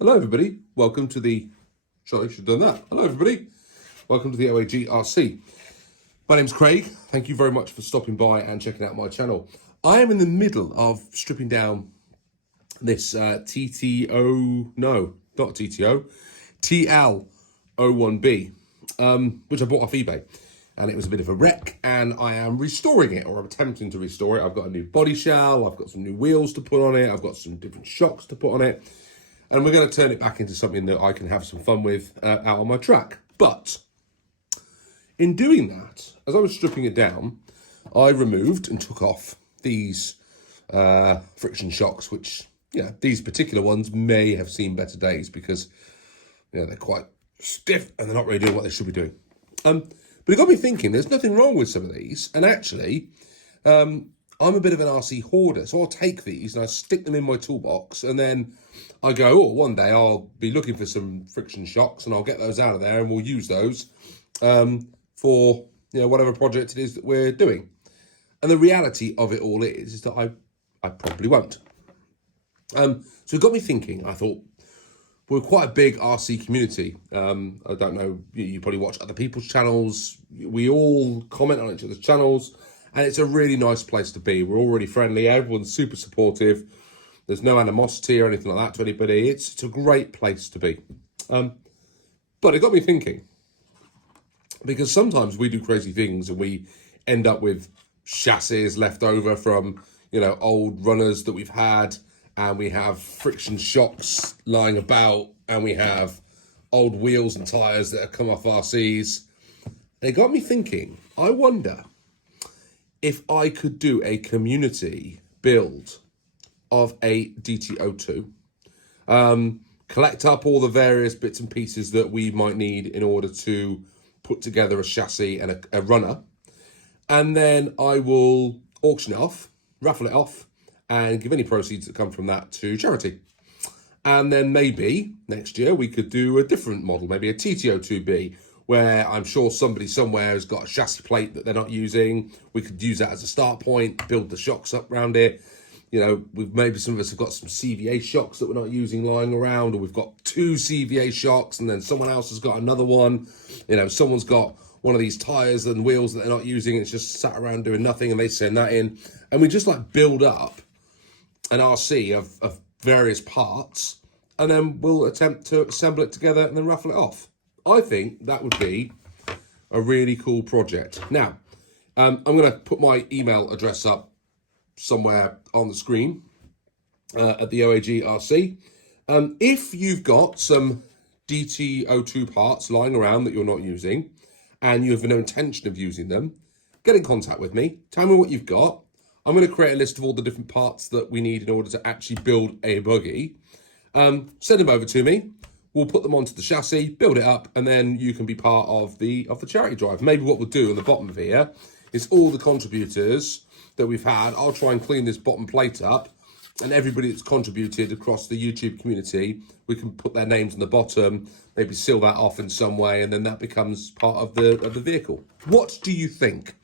Hello everybody, welcome to the, sorry I should have done that. Hello everybody, welcome to the OAG RC. My name's Craig, thank you very much for stopping by and checking out my channel. I am in the middle of stripping down this TTO, no, not TTO, TL01B, which I bought off eBay. And it was a bit of a wreck, and I am restoring it, or I'm attempting to restore it. I've got a new body shell, I've got some new wheels to put on it, I've got some different shocks to put on it. And we're going to turn it back into something that I can have some fun with out on my track. But in doing that, as I was stripping it down, I removed and took off these friction shocks, which, yeah, these particular ones may have seen better days because, you know, they're quite stiff and they're not really doing what they should be doing. But it got me thinking, there's nothing wrong with some of these. And actually, I'm a bit of an RC hoarder. So I'll take these and I stick them in my toolbox, and then I go, oh, one day I'll be looking for some friction shocks and I'll get those out of there and we'll use those for, you know, whatever project it is that we're doing. And the reality of it all is that I probably won't. So it got me thinking. I thought, we're quite a big RC community. I don't know, you probably watch other people's channels. We all comment on each other's channels, and it's a really nice place to be. We're all really friendly. Everyone's super supportive. There's no animosity or anything like that to anybody. It's a great place to be. But it got me thinking, because sometimes we do crazy things and we end up with chassis left over from, you know, old runners that we've had, and we have friction shocks lying about, and we have old wheels and tyres that have come off RCs. And it got me thinking, I wonder if I could do a community build of a DT02, collect up all the various bits and pieces that we might need in order to put together a chassis and a runner, and then I will auction it off, raffle it off, and give any proceeds that come from that to charity. And then maybe next year we could do a different model, maybe a TT02B, where I'm sure somebody somewhere has got a chassis plate that they're not using. We could use that as a start point, build the shocks up around it. You know, maybe some of us have got some CVA shocks that we're not using lying around, or we've got 2 CVA shocks and then someone else has got another one. You know, someone's got one of these tires and wheels that they're not using, and it's just sat around doing nothing, and they send that in. And we just like build up an RC of various parts, and then we'll attempt to assemble it together and then raffle it off. I think that would be a really cool project. Now, I'm going to put my email address up somewhere on the screen at the OAG RC. If you've got some DT02 parts lying around that you're not using, and you have no intention of using them, get in contact with me. Tell me what you've got. I'm going to create a list of all the different parts that we need in order to actually build a buggy. Send them over to me. We'll put them onto the chassis, build it up, and then you can be part of the charity drive. Maybe what we'll do on the bottom of here is all the contributors that we've had. I'll try and clean this bottom plate up, and everybody that's contributed across the YouTube community, we can put their names on the bottom, maybe seal that off in some way, and then that becomes part of the vehicle. What do you think?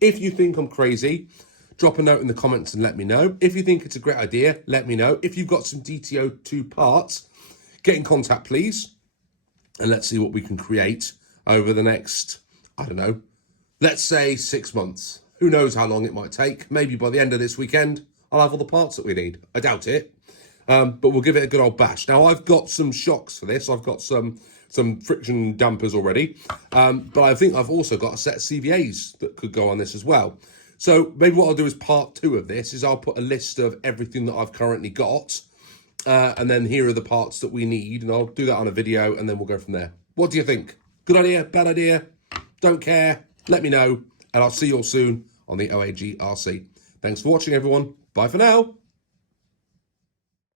If you think I'm crazy, drop a note in the comments and let me know. If you think it's a great idea, let me know. If you've got some DT02 parts, get in contact, please. And let's see what we can create over the next, I don't know, let's say 6 months. Who knows how long it might take. Maybe by the end of this weekend, I'll have all the parts that we need. I doubt it. But we'll give it a good old bash. Now, I've got some shocks for this. I've got some friction dampers already. But I think I've also got a set of CVAs that could go on this as well. So maybe what I'll do as part 2 of this is I'll put a list of everything that I've currently got. And then here are the parts that we need. And I'll do that on a video, and then we'll go from there. What do you think? Good idea? Bad idea? Don't care? Let me know. And I'll see you all soon on the OAG RC. Thanks for watching, everyone. Bye for now.